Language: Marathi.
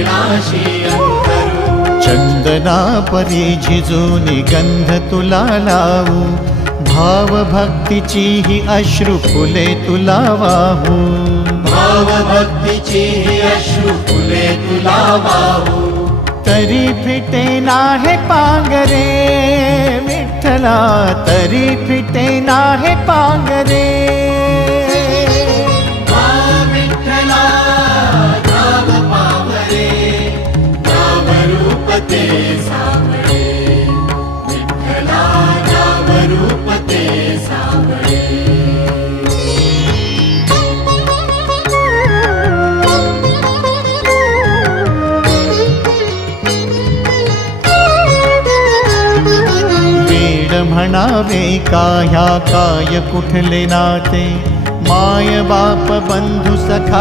चरणाशी अंतरू। चंदना परी झिजूनी गंध तुला लावू, भाव भक्तीची ही अश्रु फुले तुला वाहू। भाव भक्तीची ही अश्रु फुले तुला वाहू। तरी फिटे नाहे पांगरे विठ्ठला, तरी फिटे नाहे पांगरे। विठ्ठला नाम पावरे, नाम रूप ते सावळे। विठ्ठला नाम रूप ते सावळे। म्हणावे का ह्या काय कुठले नाते, माय बाप बंधू सखा